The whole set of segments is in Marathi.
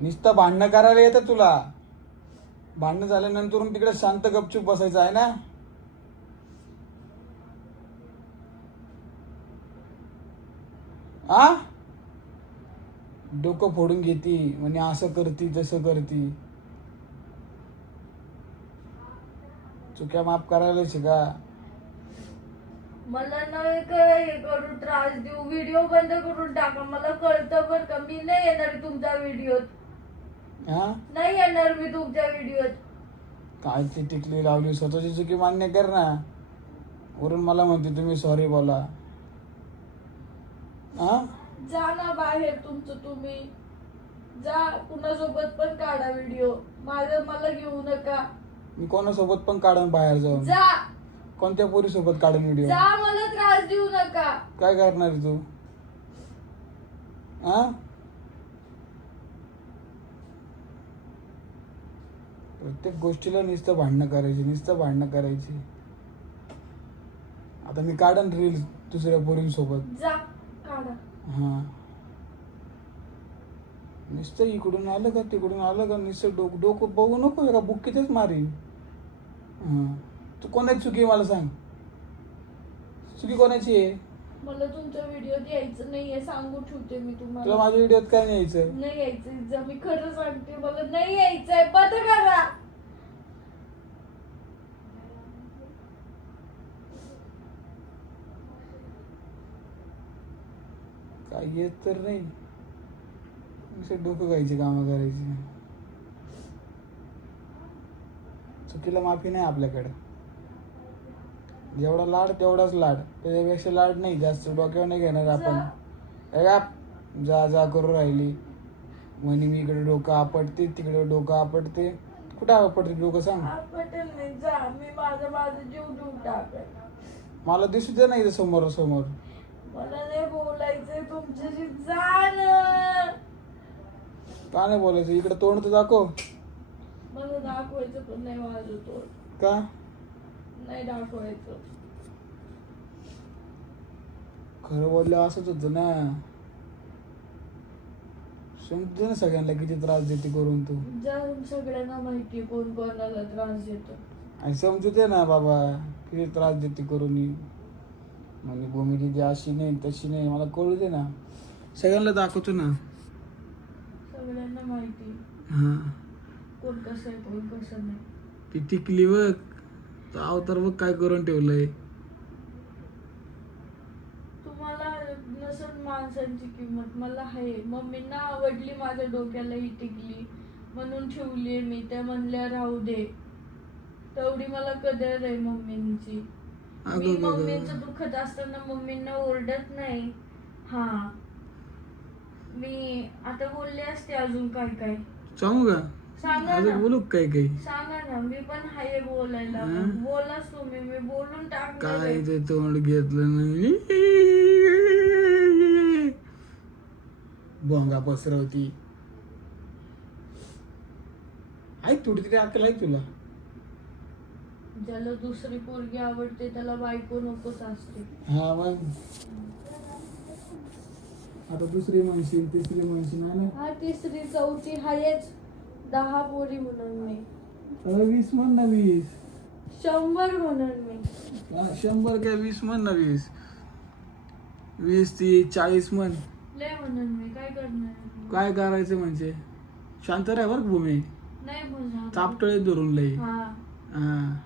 नुसतं भांडणं करायला येतं तुला. भांडणं झाल्यानंतर तिकडे शांत गपचूप बसायचं आहे ना? आ? डोकं फोडून घेती म्हणे असं करती तसं करती. चुक्या माफ करायला शिका. मला नाही काय हे करून त्रास देऊ. व्हिडिओ बंद करून टाका. मला कळतं बरं का मी नाही येणार तुमच्या व्हिडिओत. हा? नाही येणार मी तुमच्या व्हिडिओत काय ती टिकली लावली? स्वतःची चुकी मान्य कर ना. वरून मला म्हणते तुम्ही सॉरी बोला. हा? जा ना बाहेर तुमचं तुम्ही. जा कुणासोबत पण काढा व्हिडिओ माझं मला घेऊ नका. मी कोणासोबत पण काढून बाहेर जाऊन? जा. कोणत्या पोरी सोबत काढून व्हिडिओ जा मला त्रास देऊ नका. काय करणार तू? हा? प्रत्येक गोष्टीला नुसतं भांडणं करायची नुसतं भांडणं करायची. आता मी काढन रील दुसऱ्या पोरींसोबत जा काढा. हा. नुसतं इकडून आलं का तिकडून आलं का नुसतं डोकं डोकं बघू नको का बुक्कीतच मारीन. हा. तू कोणाची चुकी आहे मला सांग. चुकी कोणाची आहे? मला तुमच्या व्हिडिओत यायचं नाहीये सांगू ठेवते मी तुला तुम्हाला माझ्या व्हिडिओत काय नाही यायचं नाही यायचं जा मी खरं सांगते मला नाही यायचंय बंद करा. काय येत तर नाही. नुसतं डोकं खायची कामं करायची. चुकीला माफी नाही आपल्याकडे. जेवढा लाड तेवढाच लाड. त्याच्यापेक्षा लाड नाही जास्त डोक्यावर नाही घेणार आपण. जा जा करू राहिली. म्हणे मी इकडे डोकं आपटते तिकडे डोकं आपटते. कुठं आपटते डोकं सांग? मला दिसू दे नाही समोर समोर मला नाही बोलायचंय तुमच्याशी का नाही बोलायचं? इकडे तोंड तर दाखव. मला दाखवायचं पण नाही माझं तोंड. का? नाही दाखवायचं. खरं बोललं असंच होतं ना. समजते ना सगळ्यांना किती त्रास देते करून तू. सगळ्यांना माहिती कोण कोणाला त्रास देतो. आणि समजू दे ना बाबा किती त्रास देते करून. म्हणजे भूमी दिदी अशी नाही तशी नाही मला कळू दे ना. सगळ्यांना दाखवतो ना. सगळ्यांना माहिती हा. कोण कसं आहे कोण कसं नाही. ती टिकली बघ. तो अवतार बघ काय करून ठेवलंय? तुम्हाला नसेल माणसांची किंमत मला आहे. मम्मींना आवडली माझ्या डोक्याला ही टिकली. म्हणून ठेवली मी. त्या म्हणल्या राहू दे. तेवढी मला कदर आहे मम्मींची. मी अगं गं मम्मींचं. दुखत असताना मम्मींना ओरडत नाही. हा. मी आता बोलले असते अजून काय काय. सांगू का सांगा अजून ना. बोलू काही काही? सांगा ना मी पण हाय बोलायला. हं? बोलाच तुम्ही मी बोलून काय टाकले ते तोंड घेतलं नाही? भोंगा पसरवती. ऐक थोडी तरी अक्कल ऐक तुला. ज्याला दुसरी पोरगी आवडते त्याला बायको नकोच असते. हा मग. आता दुसरी म्हणशील तिसरी म्हणशील नाही ना? हा तिसरी चौथी हायच. दहा पोरी म्हणून मी. अरे वीस म्हण ना वीस. शंभर म्हणून मी. हा, शंभर काय वीस म्हण ना वीस. वीस तीस चाळीस म्हण. लय म्हणून मी काय करणार? काय करायचं म्हणजे? शांत राह बरं का भूमी? नाही चापटळे धरून लई हा. हा.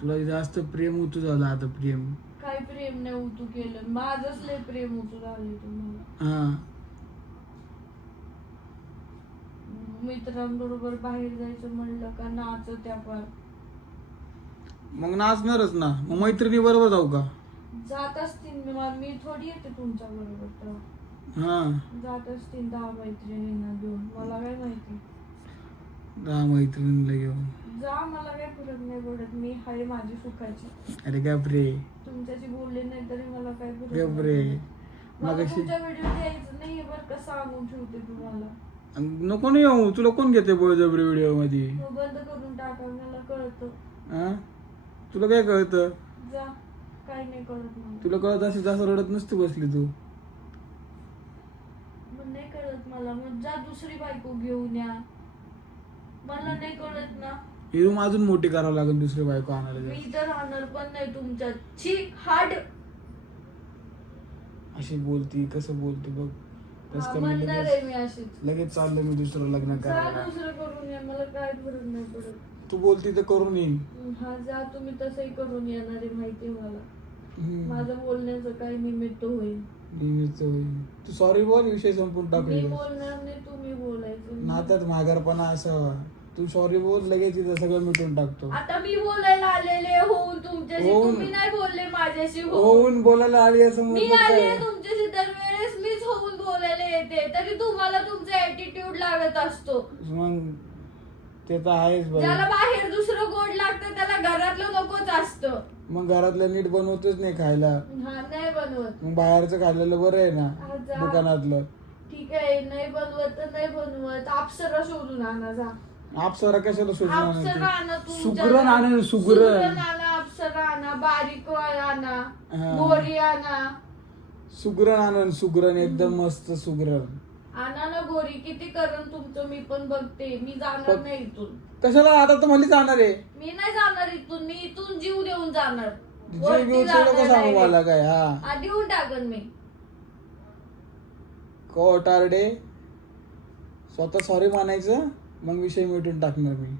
तुला जास्त प्रेम उतू झालं आता प्रेम. काय प्रेम नाही उतू केलं. माझंच लय प्रेम उतू झाले तुम्हाला. हा. मित्रांबरोबर बाहेर जायचं म्हणलं का नाच त्या पण. मग नाचणारच ना. मग मैत्रिणी बरोबर जाऊ का? जात असतील मी मी थोडी येते तुमच्या बरोबर तेव्हा हा. जात असतील दहा मैत्रिणींना घेऊन. मला काय माहिती? दहा मैत्रिणीला घेऊन. जा मला काय फरक नाही पडत. मी हाय माझी सुखाची. अरे गपरे तुमच्याशी बोलले नाही तरी मला काय फरक नाही पडत. मला मगाशी तुमच्या व्हिडिओ यायचं नाही बरं का सांगून ठेवते तुम्हाला. नको नाही येऊ तुला कोण घेते बळजबरी व्हिडिओमध्ये बंद करून टाका मला कळतं. हा तुला काय कळतं? जा नाही कळत मला. तुला कळत असेल जास्त रडत नसती बसली तू. मग नाही कळत मला. मग जा दुसरी बायको घेऊन या. मला नाही कळत ना. ही रूम अजून मोठी करावं लागेल दुसरी बायको आणायला मी गेलं. तर राहणार पण नाही तुमच्यात. छी हाड. अशी बोलती कसं बोलते बघ. मी म्हणणार लगेच आहे मी अशीच लगेच चाललं मी दुसरं लग्न जा करायला. दुसरं करून या मला काय फरक नाही पडत. तू बोलती तर करून येईन हा जा तुम्ही तसंही करून येणार आहे माहिती आहे मला. हम्म. माझं बोलण्याचं काही निमित्त होईल. नेहमीच होईल. तू सॉरी बोल विषय संपून मी टाकू बोलणार नाही तुम्ही बोलायचं नात्यात माघारपणा असावा तू सॉरी बोल लगेच इथं सगळं मिटून टाकतो. आता मी बोलायला आलेले होऊन तुमच्याशी. होऊन. तुम्ही नाही बोलले माझ्याशी होऊन. होऊन बोलायला आली असं मी म्हणतो आले काय? तुमच्याशी दरवेळेस मीच होऊन बोलायला येते तरी तुम्हाला तुमचा ऍटिट्यूड लागत असतो. मग ते तर आहेच ज्याला बाहेर दुसरं गोड लागतं त्याला घरातलं नकोच असतं. मग घरातलं नीट बनवतच नाही खायला. हा नाही बनवत. मग बाहेरचं खाल्लेलं बरं आहे ना जा. दुकानातलं. ठीक आहे नाही बनवत तर नाही बनवत. अप्सरा शोधून आणा जा. आपसारा कशाला शोधून अप्सरा आणा आणायची तुमच्या सुगरण आणेल सुगरण. सुगरण आणा अप्सरा आणा बारीक आणा हा. गोरी आणा. सुगरण आणून सुगरण एकदम मस्त सुगरण. आणा ना गोरी किती करण तुमचं मी पण बघते. मी जाणार नाही इथून. कशाला? आता तर मला जाणार आहे. मी नाही जाणार इथून. मी इथून जीव देऊन जाणार. जे वरती घेऊन जाणार नको सांगू direct. मला काय? हा. हा, देऊन टाकन मी. कोटारडे. स्वतः सॉरी मानायचं मग विषय मिटून टाकणार मी.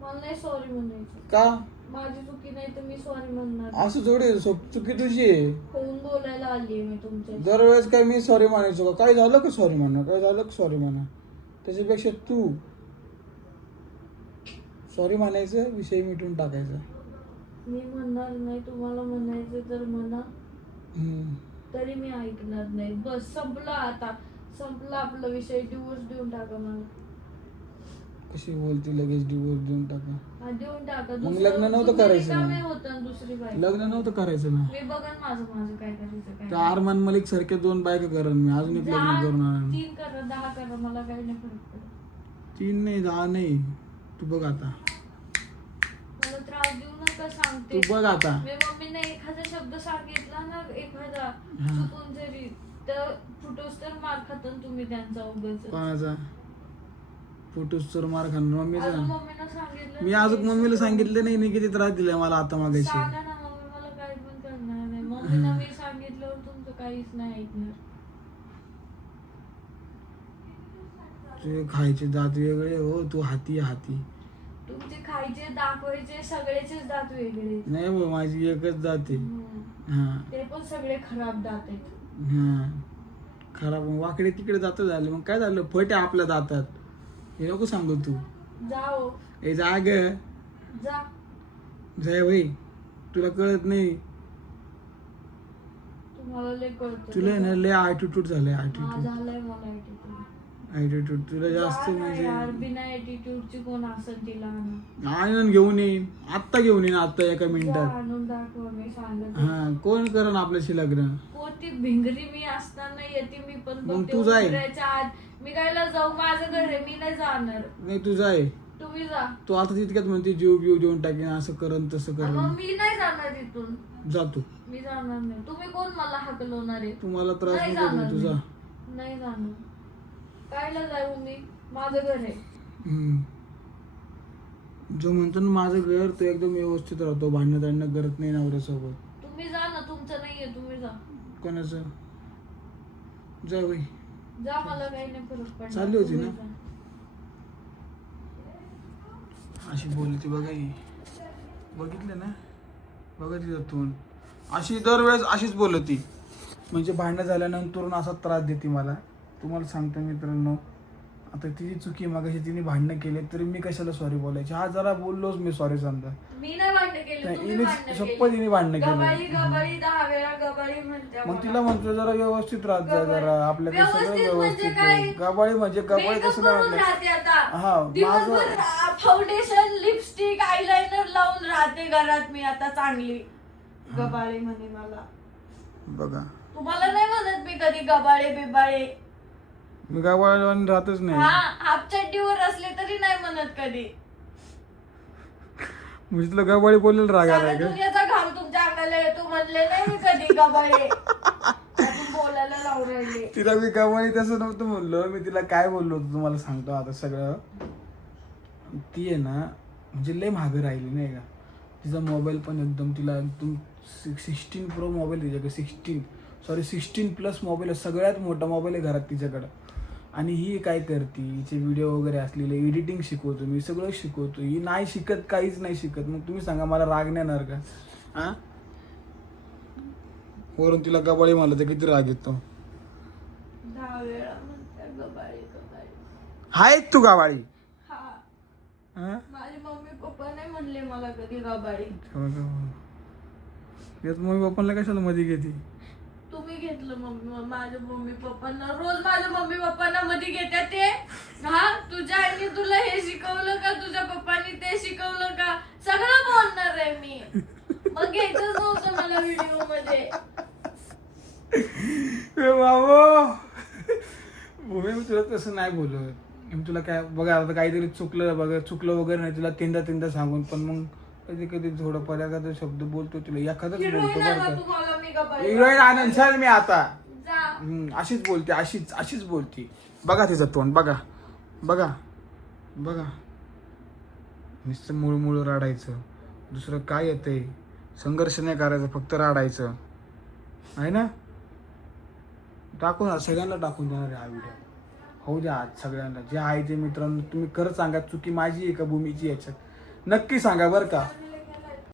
मला नाही सॉरी म्हणायचं. का? माझी चुकी नाही तर मी सॉरी म्हणणार. असं थोडी सो- चुकी तुझी आहे. होऊन बोलायला आली मी तुमच्या दरवेळेस काय मी सॉरी म्हणायचो का? काय झालं का सॉरी म्हणा काय झालं का सॉरी म्हणा त्याच्यापेक्षा तू सॉरी म्हणायचं विषय मिटून टाकायचा. मी म्हणणार नाही तुम्हाला म्हणायचं तर म्हणा. हम्म. तरी मी ऐकणार नाही. बस संपलं आता. संपला आपला विषय. डिवोर्स देऊन टाका मला. कशी बोलती लगेच डिवोर्स देऊन टाका. हा देऊन टाका. मग दुसरं- लग्न नव्हतं तुम्ही करायचं ना. रिकामे होता ना दुसरी बाई. लग्न नव्हतं करायचं ना. मी बघन माझं माझं काय करायचं काय त्या अरमान मलिक सारख्या दोन बायका करण मी. अजून एक लग्न दहा- आणन. तीन करा दहा करा मला काही नाही फरक पडत. तीन नाही दहा नाही. तू बघ आता. मला त्रास देऊ नका सांगते. तू बघ आता. मी मम्मीने एखादा शब्द सांगितला ना एखादा हा. चुकून जरी तर फुटोस तर मार खातन तुम्ही त्यांचा उगाच कोणाचा? फोटोस तर मार खाणार मम्मीचा अजून मम्मीनं सांगितलं मी अजून मम्मीला सांगितलं नाही मी किती त्रास दिलाय मला आता मागायची सांगा ना मम्मी मला काही पण करणार नाही. मम्मीनं मी सांगितल्यावर तुमचं काहीच नाही ऐकणार. तुझे खायचे दात वेगळे हो तू हाती आहे हाती. तुमचे खायचे दाखवायचे सगळ्याचेच दात वेगळे नाही बा माझी एकच जाते हम्म. हा. ते पण सगळे खराब दात आहेत. हा. खराब वाकडे तिकडे जात झाले. मग काय झालं? फट आहे आपल्या दातात. हे नको सांगू तू. जाओ. ए जाग जा. जाय भाई तुला कळत नाही. तुम्हाला लय कळतं तुला ना लय ॲटिट्यूड झालंय ॲटिट्यूड झालंय मला attitude. ॲटिट्यूड तुला जास्त जा म्हणजे यार बिना ऍटिट्यूडची कोण असेल तिला आणा. आनंद घेऊन येईन आत्ता घेऊन येईन आत्ता एका जा मिनिटात. आणून दाखवा मी सांगत. हा कोण करण आपल्याशी लग्न? कोणती भिंगरी मी असताना येते मी पण मग बघते. तू जाय. आत मी कायला जाऊ? माझं घर आहे मी नाही जाणार. नाही तू जाय तुम्ही जा. तू आता तितक्यात म्हणते जीव बिव देऊन टाकेन असं करण तसं मग करण मी नाही जाणार तिथून. जातो मी जाणार नाही. तुम्ही कोण मला हाकलवणार आहे? तुम्हाला त्रास नाही नको जाणार तुझा मी. नाही जाणार. कायला जाऊ मी? माझं घर आहे. हम्म. जो म्हणतो ना माझं घर तो एकदम व्यवस्थित राहतो. भांडणं तांडणं करत नाही नवऱ्यासोबत. तुम्ही जा ना तुमचं नाहीये तुम्ही जा. कोणाचं? जा बाई. जा मला काही नाही फरक पडणार. चालली होती ना? अशी बोलती बघा ही. बघितलं ना? बघा तिचं तोंड. अशी दरवेळेस अशीच बोलती म्हणजे भांडणं झाल्यानंतर असा त्रास देते मला. तुम्हाला सांगतो मित्रांनो आता तिची चुकी मागाशी तिने भांडणं केले तरी मी कशाला सॉरी बोलायची? हा जरा बोललोच मी सॉरी समजा. मी नाही हिनेच- भांडण शपथ केली. हिने भांडणं केली. गबाळी गबाळी दहा वेळा गबाळी म्हणते मग. तिला म्हणतो जरा व्यवस्थित राहत जा. जरा आपल्याकडे सगळं व्यवस्थित म्हणजे व्यवस्थित काय? आहे गबाळी म्हणजे गबाळी कसं राहते आता हा, दिवसभर माझं- फाउंडेशन लिपस्टिक आयलाइनर लावून राहते घरात मी आता चांगली गबाळे म्हणे मला बघा तुम्हाला नाही म्हणत मी कधी गबाळे बिबाळे मी गबाळी राहतच हा नाही हाफ चड्डीवर असले तरी नाही म्हणत कधी म्हणजे तुला गबाळी बोलेल राग आलाय का? घाम तुमच्या अंगाला येतो म्हणले नाही मी कधी गबाळे. अजून बोलायला लावून राहिले. तिला मी गवाणी तसं नव्हतं म्हणलो मी तिला काय बोललो होतो तुम्हाला सांगतो आता सगळं. ती आहे ना म्हणजे लय मागं राहिली नाही का? तिचा मोबाईल पण एकदम तिला एकदम सिक्स्टीन प्रो मोबाईल तिच्याकडे sixteen sorry sixteen plus mobile सगळ्यात मोठा मोबाईल आहे घरात तिच्याकडं. आणि ही काय करते? हिचे व्हिडिओ वगैरे असलेले एडिटिंग शिकवतो मी सगळं शिकवतो. ही नाही शिकत काहीच नाही शिकत. मग तुम्ही सांगा मला राग नाही येणार का? हां? वरून तिला गबाळी मला तर किती राग येतो? हाय तू गावाळी? माझे मम्मी पप्पा नाही म्हणले मला कधी गबाळी. मम्मी पप्पांना कशाला मध्ये घेते? तुम्ही घेतलं मम्मी माझ्या मम्मी पप्पांना. रोज माझ्या मम्मी पप्पांना मध्ये घेत्या ते. हा तुझ्या आईने तुला हे शिकवलं का? तुझ्या पप्पांनी ते शिकवलं का? सगळं बोलणार आहे मी. मग घ्यायचंच नव्हतं मला व्हिडिओमध्ये. भूमी मी तुला तसं नाही बोलत. मी तुला काय बघा आता काहीतरी चुकलं बघा चुकलं वगैरे नाही तुला तीनदा तीनदा सांगून पण मग कधी कधी थोडंफार एखादा शब्द बोलतो तुला. एखादाच बोलतो बरं का? हिरोईन आनंद छान मी आता. हम्म, अशीच बोलते अशीच अशीच बोलते. बघा तिचं तोंड बघा. बघा. बघा. नुसतं मुळमुळ राडायचं. दुसरं काय येतंय? संघर्ष नाही करायचं फक्त राडायचं. आहे ना? टाकून सगळ्यांना टाकून देणार आहे हा व्हिडिओ होऊ द्या आज सगळ्यांना. जे आहे ते मित्रांनो तुम्ही खरं सांगा चुकी माझी आहे का भूमीची याच्यात? नक्की सांगा बरं का.